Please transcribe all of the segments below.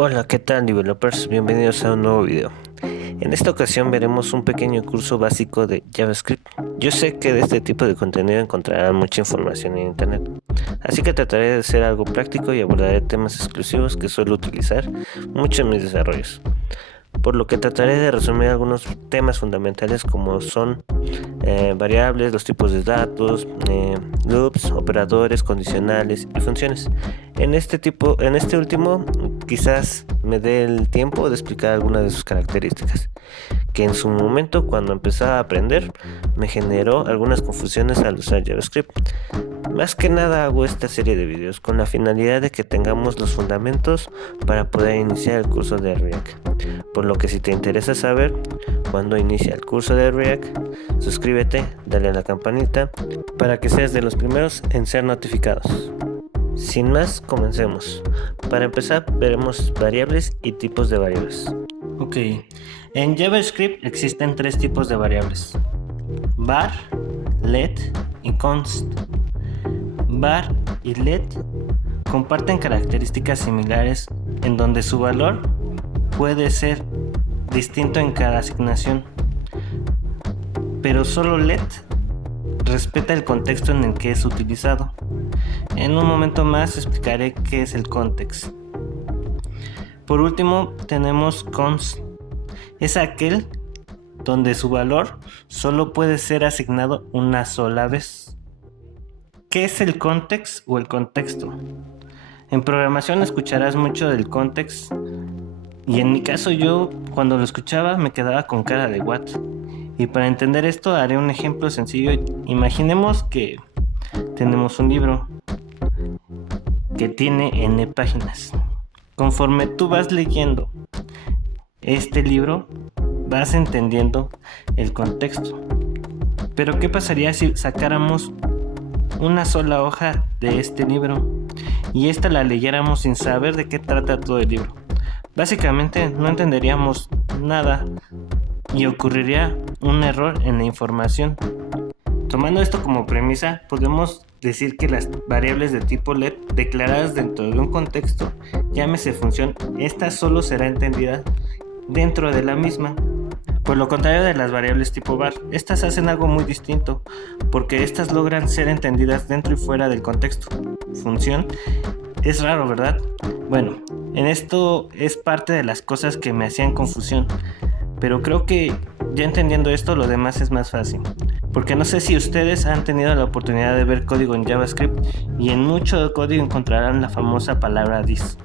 Hola, ¿qué tal developers? Bienvenidos a un nuevo video. En esta ocasión veremos un pequeño curso básico de JavaScript. Yo sé que de este tipo de contenido encontrarán mucha información en internet, así que trataré de hacer algo práctico y abordaré temas exclusivos que suelo utilizar mucho en mis desarrollos. Por lo que trataré de resumir algunos temas fundamentales como son variables, los tipos de datos, loops, operadores, condicionales y funciones. En este último quizás me dé el tiempo de explicar algunas de sus características, que en su momento cuando empezaba a aprender me generó algunas confusiones al usar JavaScript. Más que nada hago esta serie de videos con la finalidad de que tengamos los fundamentos para poder iniciar el curso de React. Por lo que si te interesa saber cuándo inicia el curso de React, suscríbete, dale a la campanita para que seas de los primeros en ser notificados. Sin más, comencemos. Para empezar, veremos variables y tipos de variables. Ok, en JavaScript existen tres tipos de variables: var, let y const. Var y let comparten características similares en donde su valor puede ser distinto en cada asignación, pero solo let respeta el contexto en el que es utilizado. En un momento más explicaré qué es el context. Por último tenemos const. Es aquel donde su valor solo puede ser asignado una sola vez. ¿Qué es el context o el contexto? En programación escucharás mucho del context, y en mi caso yo cuando lo escuchaba me quedaba con cara de what. Y para entender esto haré un ejemplo sencillo. Imaginemos que tenemos un libro que tiene n páginas. Conforme tú vas leyendo este libro, vas entendiendo el contexto. Pero ¿qué pasaría si sacáramos una sola hoja de este libro y esta la leyéramos sin saber de qué trata todo el libro? Básicamente no entenderíamos nada y ocurriría un error en la información. Tomando esto como premisa, podemos decir que las variables de tipo let declaradas dentro de un contexto, llámese función, esta solo será entendida dentro de la misma. Por lo contrario de las variables tipo var, estas hacen algo muy distinto, porque estas logran ser entendidas dentro y fuera del contexto. Función es raro, ¿verdad? Bueno, en esto es parte de las cosas que me hacían confusión, pero creo que ya entendiendo esto lo demás es más fácil. Porque no sé si ustedes han tenido la oportunidad de ver código en JavaScript, y en mucho código encontrarán la famosa palabra this,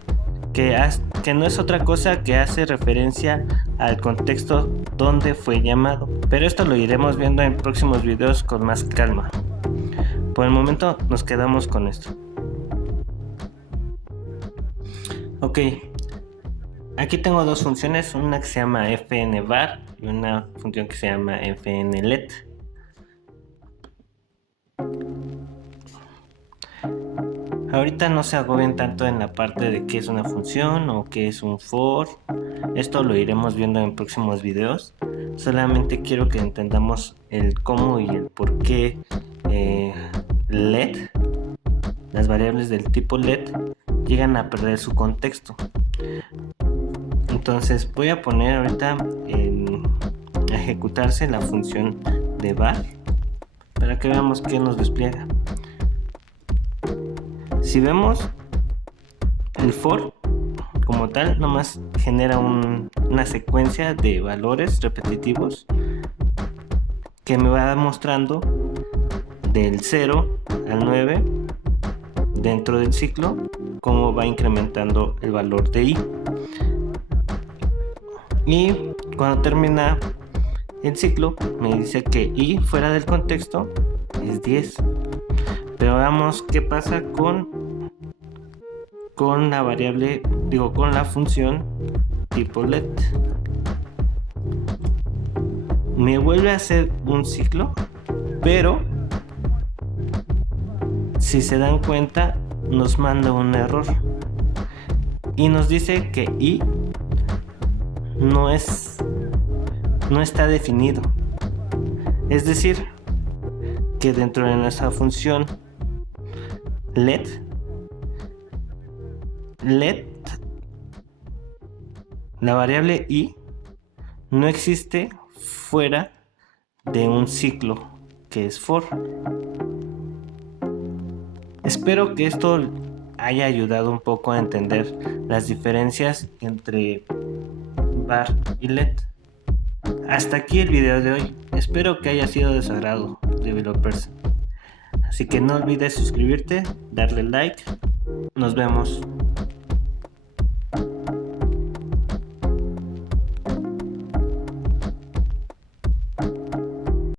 que no es otra cosa que hace referencia al contexto donde fue llamado. Pero esto lo iremos viendo en próximos videos con más calma. Por el momento nos quedamos con esto. Ok, aquí tengo dos funciones, una que se llama fnvar y una función que se llama fnlet. Ahorita no se agobien tanto en la parte de qué es una función o qué es un for. Esto lo iremos viendo en próximos videos. Solamente quiero que entendamos el cómo y el por qué let, las variables del tipo let, llegan a perder su contexto. Entonces voy a poner ahorita a ejecutarse la función de var para que veamos qué nos despliega. Si vemos, el for como tal nomás genera una secuencia de valores repetitivos que me va mostrando del 0 al 9 dentro del ciclo cómo va incrementando el valor de i. Y cuando termina el ciclo me dice que i fuera del contexto es 10. Pero veamos qué pasa con la variable, con la función tipo let. Me vuelve a hacer un ciclo, pero si se dan cuenta nos manda un error y nos dice que i no está definido. Es decir, que dentro de nuestra función let La variable i no existe fuera de un ciclo que es for. Espero que esto haya ayudado un poco a entender las diferencias entre var y let. Hasta aquí el video de hoy. Espero que haya sido de su agrado, developers. Así que no olvides suscribirte, darle like. Nos vemos.